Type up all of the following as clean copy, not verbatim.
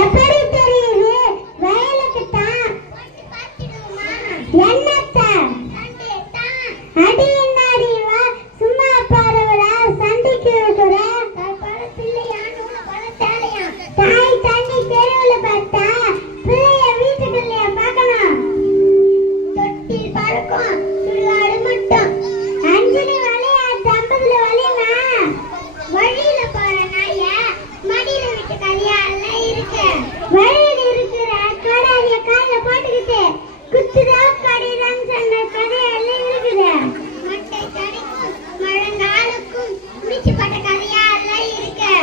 எப்படி தெரியுது? வயலுக்கு தான். என்னத்த அடி என்னாடி வா சும்மா பாருவல சண்டைக்கு இருக்கிற தாய் தண்ணி தெருவுல பார்த்தா பிள்ளைய வீட்டுக்குள்ளே பார்க்கணும். தொட்டில் பறக்கும் சுடுகாடு மட்டும் அஞ்சலி வழியா தம்பதுல வழினா வழியில போற நாய மடியில விட்டு கலியால இருக்கு. வழியில இருக்கிற கடாரிய கால போட்டுக்கிட்டு குத்துதா கடிதான் சொன்ன கதையெல்லாம் இருக்குது. மட்டை தடிக்கும் மழங்காலுக்கும் முடிச்சுப்பட்ட கதையெல்லாம் இருக்கு.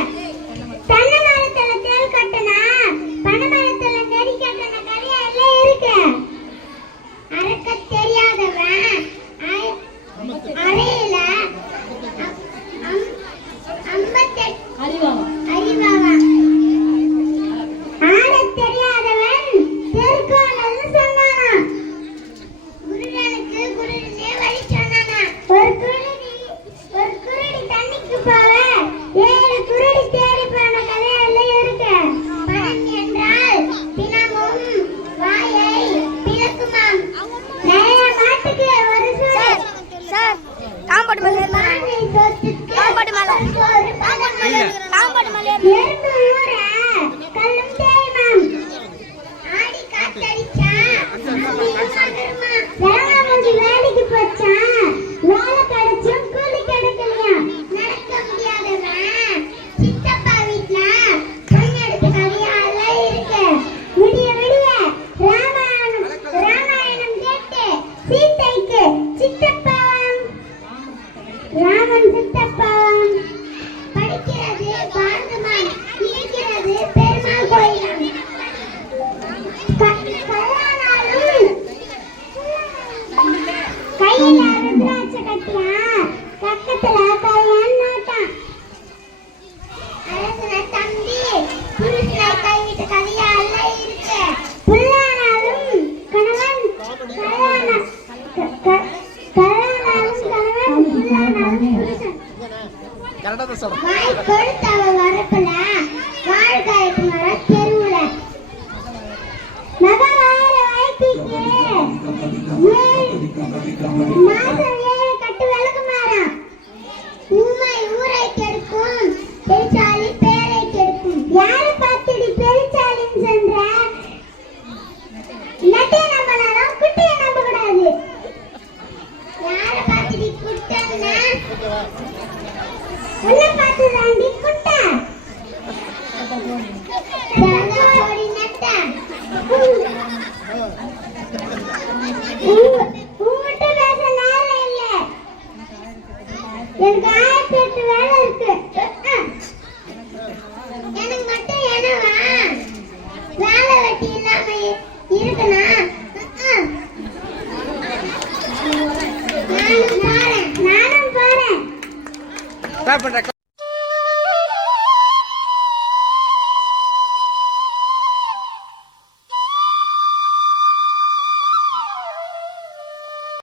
தென்னை மரத்துல தேல் கட்டினா பனை மரத்துல நெறி கட்டின கதையெல்லாம் இருக்கு. அறக்க தெரியாதவன் அறையில 58 அறிவாவா ஆடத் தெரியாதவன் தெற்கானல்னு சொன்னானா. குருடனுக்கு குருடனே வழி சொன்னானா. ஒரு குருடி தண்ணிக்கு போவ 7 குருடி தேடி போன கதையெல்லாம் இருக்கு. பணம் என்றால் தினமும் வாயை பிளக்குமாம். நிறைய மாட்டுக்கு ஒரு சார் காம்பவுண்ட் மேல காம்பவுண்ட் மேல காம்பவுண்ட் மேல எறும்பு ஊற கல்லும் தேய்மாம். ஆடி காத்தடிச்சா கொஞ்சம் வேலைக்கு போச்சா வேலை கிடைச்சும் கூலி கிடைக்கலையா. நடக்க முடியாதவன் சித்தப்பா வீட்டுல பொண்ணெடுத்து கதையால இருக்கு. விடிய விடிய ராமாயணம் கேட்டு சீதைக்கு சித்தப்பாவாம் ராமன் சித்தப்பாவாம். படிக்கிறது பாரதமாம் இருக்கிறது பெருமாள் கோயிலாம். கல்யாணாலும் கையில ருத்ராட்ச கட்டியா பக்கத்துல கல்யாணம் நாட்டான். அரசன தம்பி புருஷனை கைவிட்ட கதையால இருக்கு. புல்லானாலும் கணவன் கல்யாணாலும் கணவன் புல்லானாலும் புருஷன். வாய் கொடுத்தவ வரப்புல வாழ்காயத்து மர தெருவுல நகராயிர வயசுக்கு மாசம் 7 கட்டு விளக்கு மாறாம். உண்மை ஊரை கெடுக்கும் பெருச்சாலி பேரை கெடுக்கும். யாரை பார்த்துடி பெருச்சாலின்னு சொல்ற? நட்டையை நம்பினாலும் குட்டியை நம்ப கூடாது. யாரை பார்த்துடி குட்டன்னா உன்னை பார்த்து தாண்டி குட்டா ஜோடி நட்டா. உங்ககிட்ட பேச நேரம் இல்ல. எனக்கு 1008 வேலை இருக்கு. எனக்கு மட்டும் என்னவா வேலை வெட்டி இல்லாம இருக்குனா நானும் போறேன்.